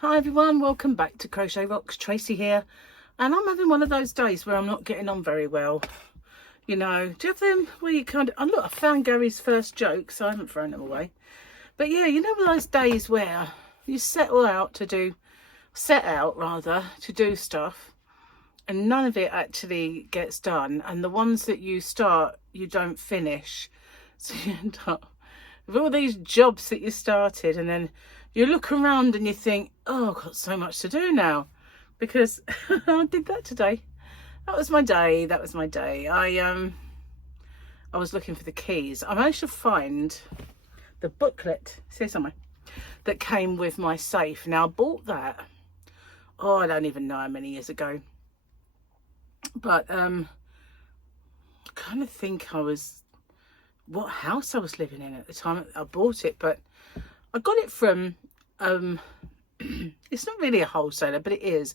Hi everyone, welcome back to Crochet Rocks. Tracy here, and I'm having one of those days where I'm not getting on very well. You know, do you have them where you kind of, oh look, I found Gary's first joke, so I haven't thrown them away. But yeah, you know those days where you set out to do stuff, and none of it actually gets done, and the ones that you start, you don't finish. So you end up with all these jobs that you started, and then you look around and you think, oh, I've got so much to do now, because I did that today. That was my day. I was looking for the keys. I managed to find the booklet, see somewhere, that came with my safe. Now I bought that, oh, I don't even know how many years ago, but I kind of think what house I was living in at the time I bought it, but I got it from it's not really a wholesaler, but it is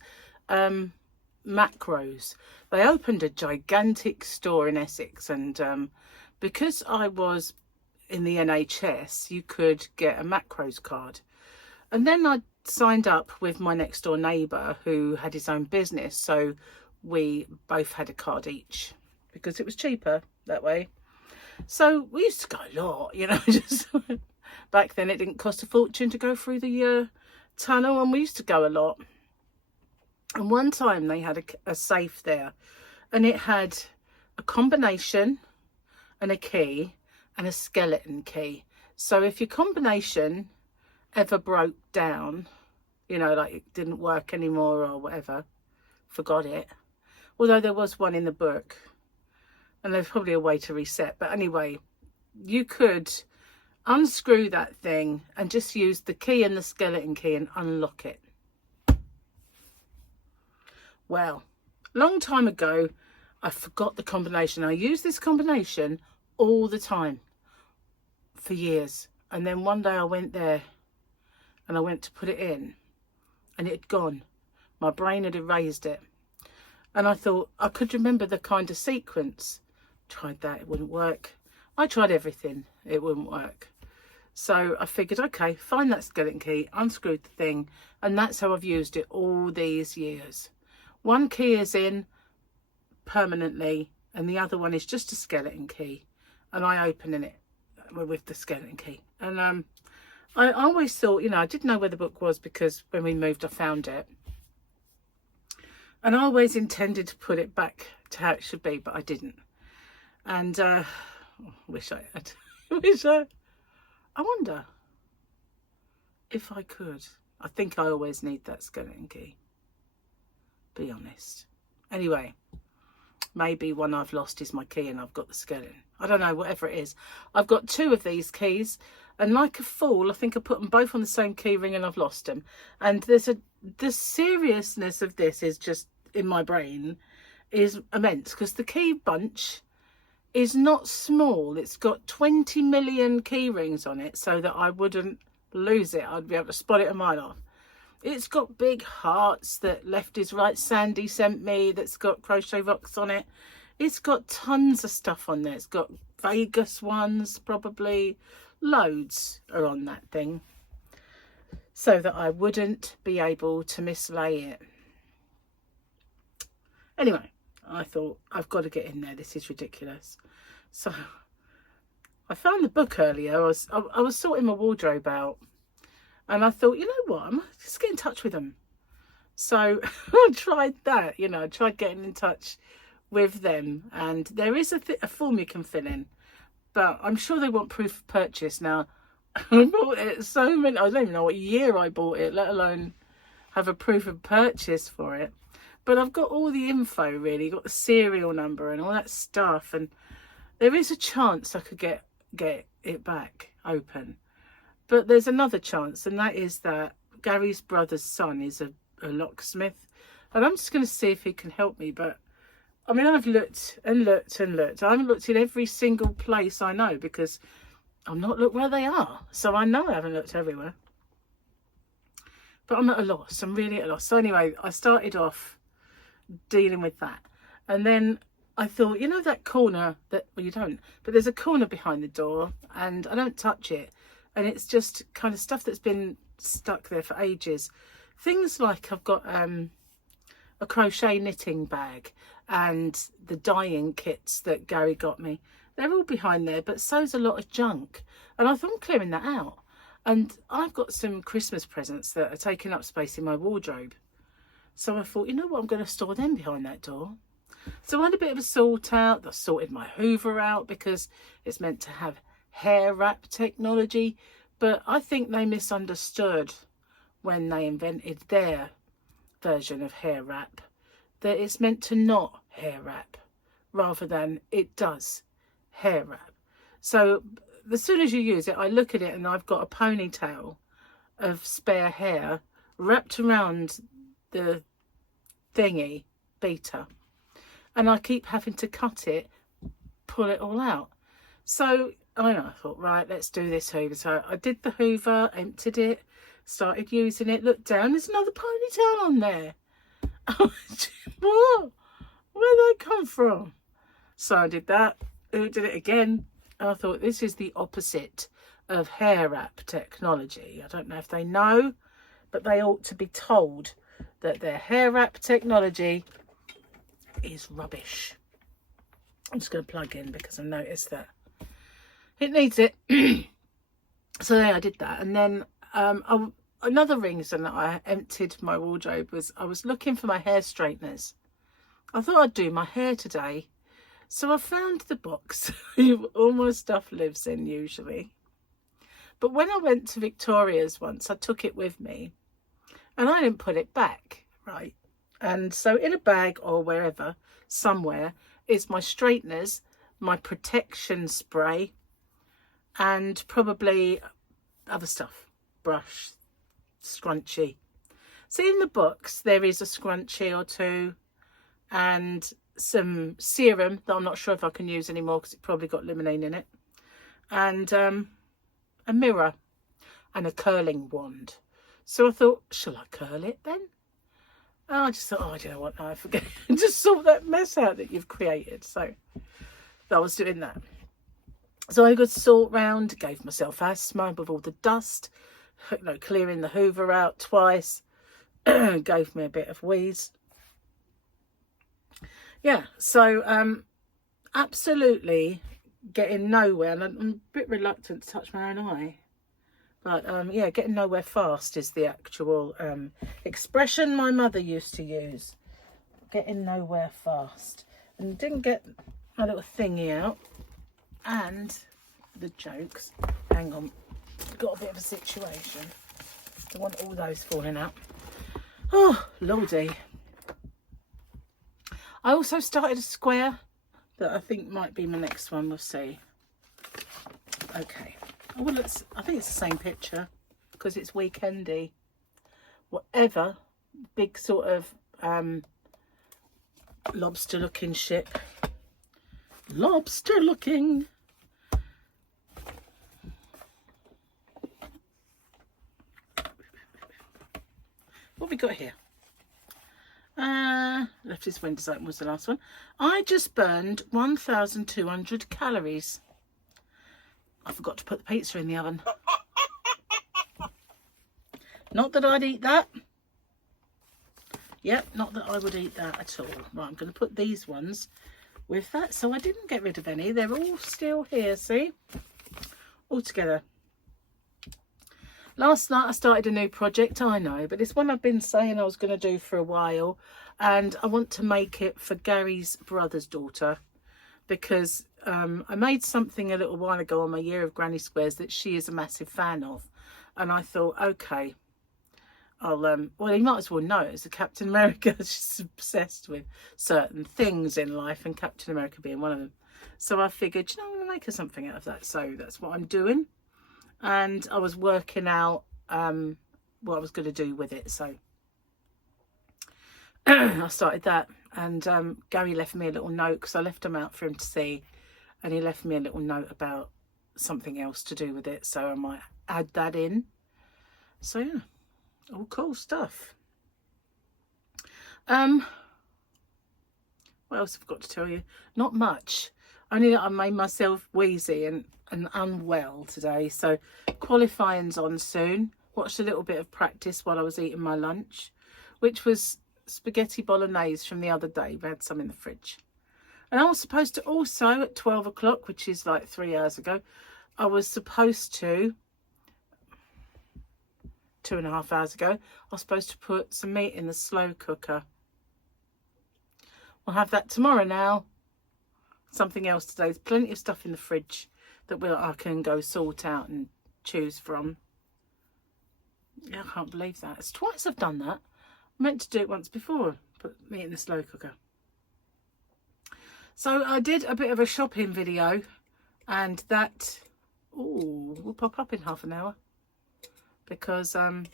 Macros. They opened a gigantic store in Essex, and because I was in the NHS, you could get a Macros card. And then I signed up with my next door neighbour who had his own business, so we both had a card each because it was cheaper that way. So we used to go a lot, you know, just back then it didn't cost a fortune to go through the tunnel, and we used to go a lot. And one time they had a safe there, and it had a combination and a key and a skeleton key. So if your combination ever broke down, you know, like it didn't work anymore or whatever, forgot it. Although there was one in the book, and there's probably a way to reset. But anyway, you could unscrew that thing and just use the key and the skeleton key and unlock it. Well, long time ago, I forgot the combination. I used this combination all the time for years. And then one day I went there and I went to put it in, and it had gone. My brain had erased it. And I thought I could remember the kind of sequence. Tried that, it wouldn't work. I tried everything, it wouldn't work. So I figured, okay, find that skeleton key, unscrewed the thing, and that's how I've used it all these years. One key is in permanently, and the other one is just a skeleton key, and I open in it with the skeleton key. And I always thought, you know, I didn't know where the book was because when we moved I found it, and I always intended to put it back to how it should be, but I didn't. And wish I had. I wonder if I could. I think I always need that skeleton key, be honest. Anyway, maybe one I've lost is my key and I've got the skeleton. I don't know, whatever it is. I've got two of these keys, and like a fool, I think I put them both on the same key ring and I've lost them. And the seriousness of this is just in my brain is immense, because the key bunch is not small. It's got 20 million key rings on it so that I wouldn't lose it. I'd be able to spot it a mile off. It's got big hearts that Left is Right Sandy sent me, that's got Crochet Rocks on it. It's got tons of stuff on there. It's got Vegas ones, probably loads are on that thing, so that I wouldn't be able to mislay it. Anyway, I thought, I've got to get in there, this is ridiculous. So I found the book earlier. I was sorting my wardrobe out, and I thought, you know what, I'm just get in touch with them. So I tried that, you know, I tried getting in touch with them, and there is a form you can fill in, but I'm sure they want proof of purchase. Now I bought it I don't even know what year I bought it, let alone have a proof of purchase for it. But I've got all the info, really, got the serial number and all that stuff, and there is a chance I could get it back open. But there's another chance, and that is that Gary's brother's son is a locksmith, and I'm just going to see if he can help me. But I mean, I've looked and looked and looked. I haven't looked in every single place I know, because I've not looked where they are, so I know I haven't looked everywhere. But I'm at a loss. I'm really at a loss. So anyway, I started off dealing with that, and then I thought, you know, that corner that, well, you don't, but there's a corner behind the door, and I don't touch it, and it's just kind of stuff that's been stuck there for ages. things like I've got a crochet knitting bag and the dyeing kits that Gary got me. They're all behind there, but so's a lot of junk. And I thought I'm clearing that out. And I've got some Christmas presents that are taking up space in my wardrobe. So I thought, you know what, I'm going to store them behind that door. So I had a bit of a sort out. I sorted my Hoover out because it's meant to have hair wrap technology. But I think they misunderstood when they invented their version of hair wrap that it's meant to not hair wrap rather than it does hair wrap. So as soon as you use it, I look at it and I've got a ponytail of spare hair wrapped around the thingy beater, and I keep having to cut it, pull it all out. So I thought, right, let's do this Hoover. So I did the Hoover, emptied it, started using it, looked down, there's another ponytail on there. What? Where'd they come from? So I did that, did it again. I thought, this is the opposite of hair wrap technology. I don't know if they know, but they ought to be told that their hair wrap technology is rubbish. I'm just going to plug in because I noticed that it needs it. So then I did that. And then another reason that I emptied my wardrobe was I was looking for my hair straighteners. I thought I'd do my hair today. So I found the box all my stuff lives in usually. But when I went to Victoria's once, I took it with me and I didn't put it back, right? And so in a bag or wherever, somewhere, is my straighteners, my protection spray, and probably other stuff, brush, scrunchie. So in the box, there is a scrunchie or two and some serum that I'm not sure if I can use anymore because it probably got limonene in it, and a mirror and a curling wand. So I thought, shall I curl it then? And I just thought, oh, do you know what, no, I forget. Just sort that mess out that you've created. So I was doing that. So I got sort round, gave myself asthma with all the dust, clearing the Hoover out twice, gave me a bit of wheeze. Yeah, so absolutely getting nowhere, and I'm a bit reluctant to touch my own eye, but yeah, getting nowhere fast is the actual expression my mother used to use. Getting nowhere fast. And didn't get my little thingy out, and the jokes. Hang on, got a bit of a situation. Don't want all those falling out. Oh, lordy. I also started a square that I think might be my next one. We'll see. Okay. Oh, well, I think it's the same picture because it's weekendy. Whatever. Big sort of lobster looking ship. Lobster looking. What have we got here? Left his windows open was the last one. I just burned 1,200 calories. I forgot to put the pizza in the oven. Not that I'd eat that. Yep, not that I would eat that at all. Right, I'm going to put these ones with that. So I didn't get rid of any. They're all still here, see? All together. Last night I started a new project, I know, but it's one I've been saying I was going to do for a while, and I want to make it for Gary's brother's daughter, because I made something a little while ago on my Year of Granny Squares that she is a massive fan of, and I thought, okay, I'll well, you might as well know it's a Captain America. She's obsessed with certain things in life, and Captain America being one of them. So I figured, you know, I'm going to make her something out of that, so that's what I'm doing. And I was working out what I was going to do with it. So I started that. And Gary left me a little note because I left him out for him to see. And he left me a little note about something else to do with it. So I might add that in. So yeah, all cool stuff. What else have I got to tell you? Not much. Only that I made myself wheezy and unwell today, so qualifying's on soon. watched a little bit of practice while I was eating my lunch, which was spaghetti bolognese from the other day. We had some in the fridge. And I was supposed to also, at 12 o'clock, which is like 3 hours ago, I was supposed to, 2.5 hours ago, I was supposed to put some meat in the slow cooker. We'll have that tomorrow now. Something else today. There's plenty of stuff in the fridge that I can go sort out and choose from. Yeah, I can't believe that. It's twice I've done that. I meant to do it once before, put meat in the slow cooker. So I did a bit of a shopping video, and that will pop up in half an hour, because I've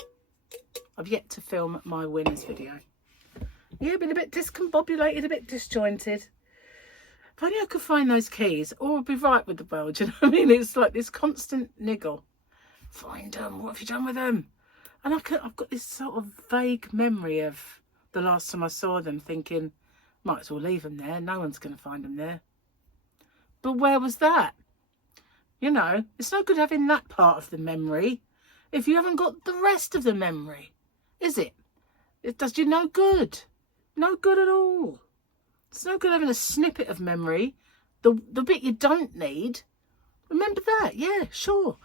yet to film my winners video. Yeah, been a bit discombobulated, a bit disjointed. If only I could find those keys, or I'd be right with the world. Do you know what I mean? It's like this constant niggle. Find them. What have you done with them? And I've got this sort of vague memory of the last time I saw them, thinking, might as well leave them there. No one's going to find them there. But where was that? You know, it's no good having that part of the memory if you haven't got the rest of the memory, is it? It does you no good. No good at all. It's no good having a snippet of memory. The bit you don't need, remember that. Yeah, sure.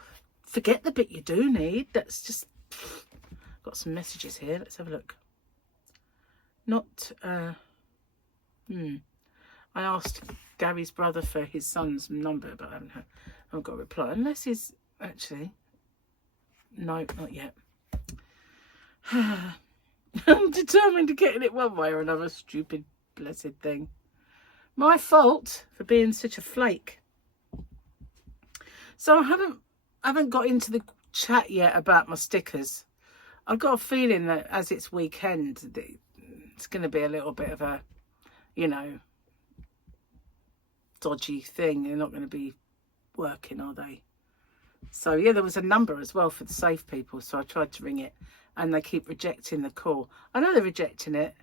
Forget the bit you do need. That's just... Got some messages here. Let's have a look. Not... I asked Gary's brother for his son's number, but I haven't got a reply. Unless he's actually... No, not yet. I'm determined to get it one way or another. Stupid, blessed thing. My fault for being such a flake. So I haven't got into the chat yet about my stickers. I've got a feeling that as it's weekend, it's going to be a little bit of a, you know, dodgy thing. They're not going to be working, are they? So yeah, there was a number as well for the safe people, so I tried to ring it, and they keep rejecting the call. I know they're rejecting it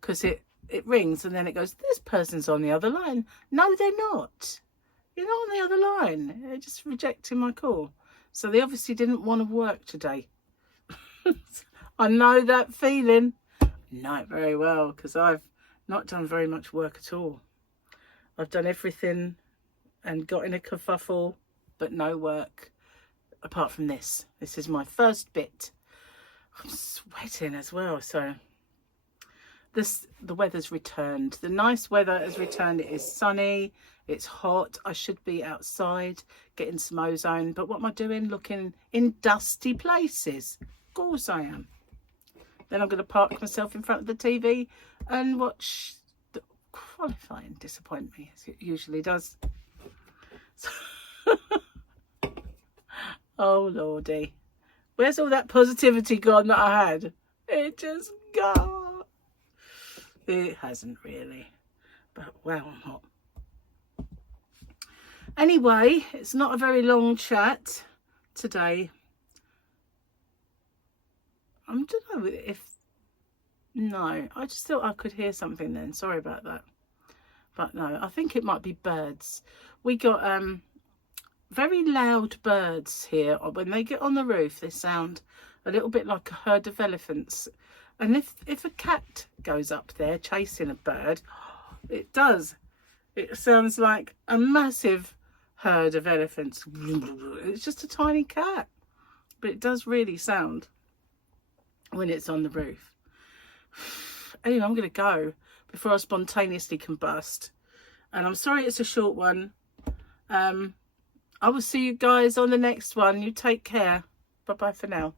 because it rings and then it goes, this person's on the other line. No, they're not. You're not on the other line. They're just rejecting my call. So they obviously didn't want to work today. I know that feeling. I know it very well, because I've not done very much work at all. I've done everything and got in a kerfuffle, but no work apart from this. This is my first bit. I'm sweating as well, so the weather's returned. The nice weather has returned. It is sunny, it's hot. I should be outside getting some ozone, but what am I doing? Looking in dusty places. Of course I am. Then I'm going to park myself in front of the TV and watch the qualifying disappoint me, as it usually does. So oh lordy, where's all that positivity gone that I had? It just gone. It hasn't really, but wow, I'm hot. Anyway, it's not a very long chat today. I don't know if... No, I just thought I could hear something then. Sorry about that. But no, I think it might be birds. We got very loud birds here. When they get on the roof, they sound a little bit like a herd of elephants. And if a cat goes up there chasing a bird, it does. It sounds like a massive herd of elephants. It's just a tiny cat. But it does really sound when it's on the roof. Anyway, I'm going to go before I spontaneously combust. And I'm sorry it's a short one. I will see you guys on the next one. You take care. Bye-bye for now.